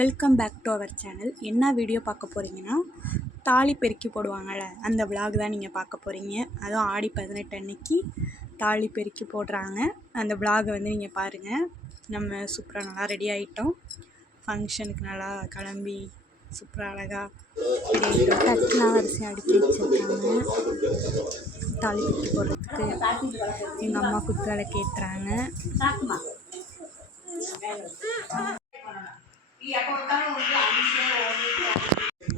Welcome back to our channel. என்ன video பார்க்க போகிறீங்கன்னா, தாலி பெருக்கி போடுவாங்கள்ல அந்த விலாக் தான் நீங்கள் பார்க்க போகிறீங்க. அதுவும் ஆடி 18 அன்னைக்கு தாலி பெருக்கி போடுறாங்க. அந்த விலாகை வந்து நீங்கள் பாருங்கள். நம்ம சூப்பராக நல்லா ரெடி ஆகிட்டோம். ஃபங்க்ஷனுக்கு நல்லா கிளம்பி சூப்பராக அழகாக ரெடி ஆகிட்டோம். தட்டுலாம் வரிசை அடுக்கி வச்சுருக்காங்க. தாலி பெருக்கி போடுறதுக்கு எங்கள் அம்மா குத்து விளக்கு ஏற்றுறாங்க.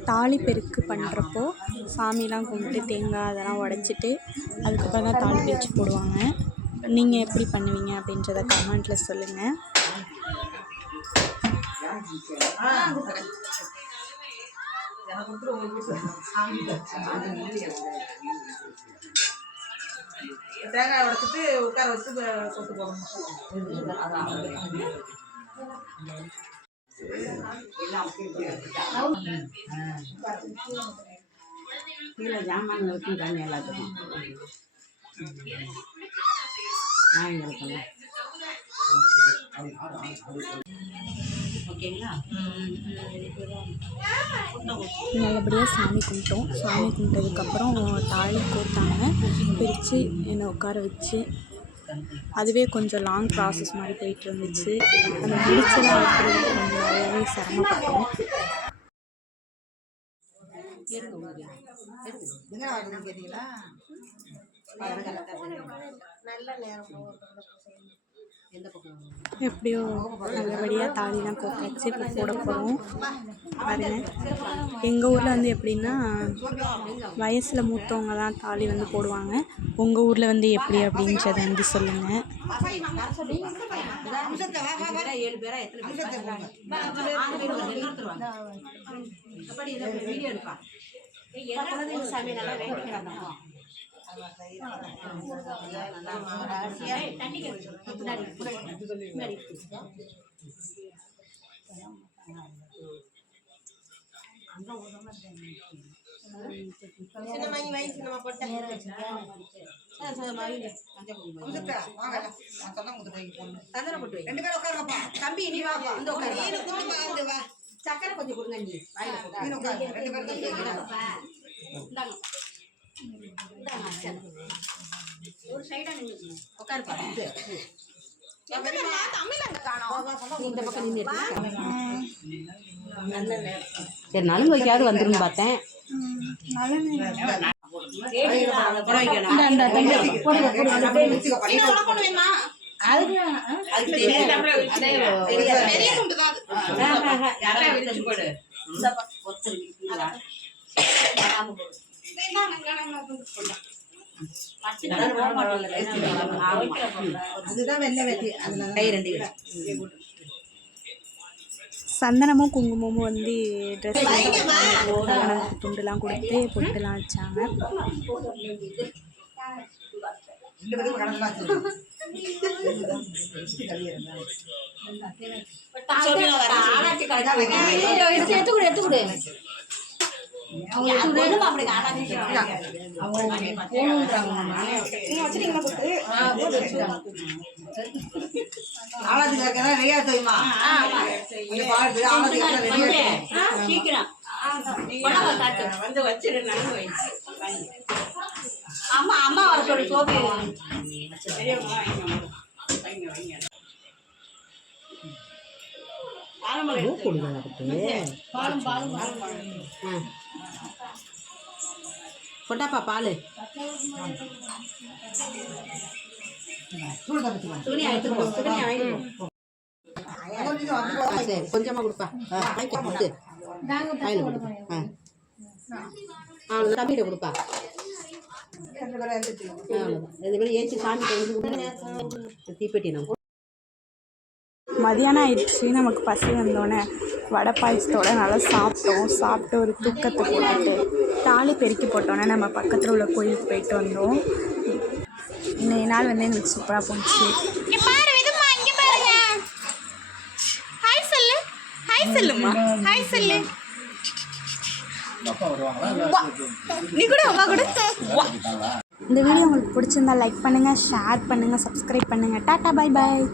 தாலி பெருக்கு பண்ணுறப்போ சாமிலாம் கும்பிட்டு தேங்காய் அதெல்லாம் உடைச்சிட்டு அதுக்கப்புறம் தான் தாலி பிரித்து போடுவாங்க. நீங்கள் எப்படி பண்ணுவீங்க அப்படின்றத கமெண்ட்டில் சொல்லுங்கள். தேங்காய் உடைச்சிட்டு உட்கார வச்சு கொத்து போடணும். கீழே ஜாமான் ஊற்றிட்டாங்க எல்லாத்துக்கும். ஓகேங்களா? நல்லபடியாக சாமி கும்பிட்டோம். சாமி கும்பிட்டதுக்கப்புறம் தாலி கோர்த்தாங்க. பிரித்து என்னை உட்கார வச்சு அதுவே கொஞ்சம் லாங் ப்ராசஸ் மாதிரி போயிட்டு இருந்துச்சு. அந்த முடிச்செல்லாம் வைக்கிறது கொஞ்சம் நிறையாவே சிரமப்பட்டோம். எப்படியோ நல்லபடியாக தாலிலாம் கோர்த்தாச்சு. இப்போ போட போகிறோம் பாருங்க. எங்கள் ஊரில் வந்து எப்படின்னா வயசில் மூத்தவங்க தான் தாலி வந்து போடுவாங்க. உங்கள் ஊரில் வந்து எப்படி அப்படின்றத வந்து சொல்லுங்கள். சக்கரை கொஞ்சம் கொடுங்க. ஒரு சைடா உட்காருப்பா. சரி நலுங்கு வைக்காது வந்துடும் பார்த்தேன். சந்தனமும் குங்குமமும் வந்து ட்ரெஸ் துண்டுலாம் கொடுத்து பொட்டுலாம் வச்சாங்க. அம்மா அம்மா வர சொல்லி சோபி கொண்டாப்பா பால் சரி கொஞ்சமா கொடுப்பா. தம்பிகிட்ட கொடுப்பா. ஏற்றி சாமி தீப்பெட்டி நம்ம மதியானம் ஆயிடுச்சு. நமக்கு பசி வந்தோடனே வடை பாயசத்தோடு நல்லா சாப்பிட்டு ஒரு தூக்கத்தை போட்டுட்டு தாலி பெருக்கி போட்டோன்னே நம்ம பக்கத்தில் உள்ள கோயிலுக்கு போயிட்டு வந்தோம். இன்னைய நாள் வந்து எங்களுக்கு சூப்பராக போச்சு. நீ கூட அம்மா கூட. இந்த வீடியோ உங்களுக்கு பிடிச்சிருந்தா லைக் பண்ணுங்கள், ஷேர் பண்ணுங்கள், சப்ஸ்கிரைப் பண்ணுங்கள். Tata, bye bye.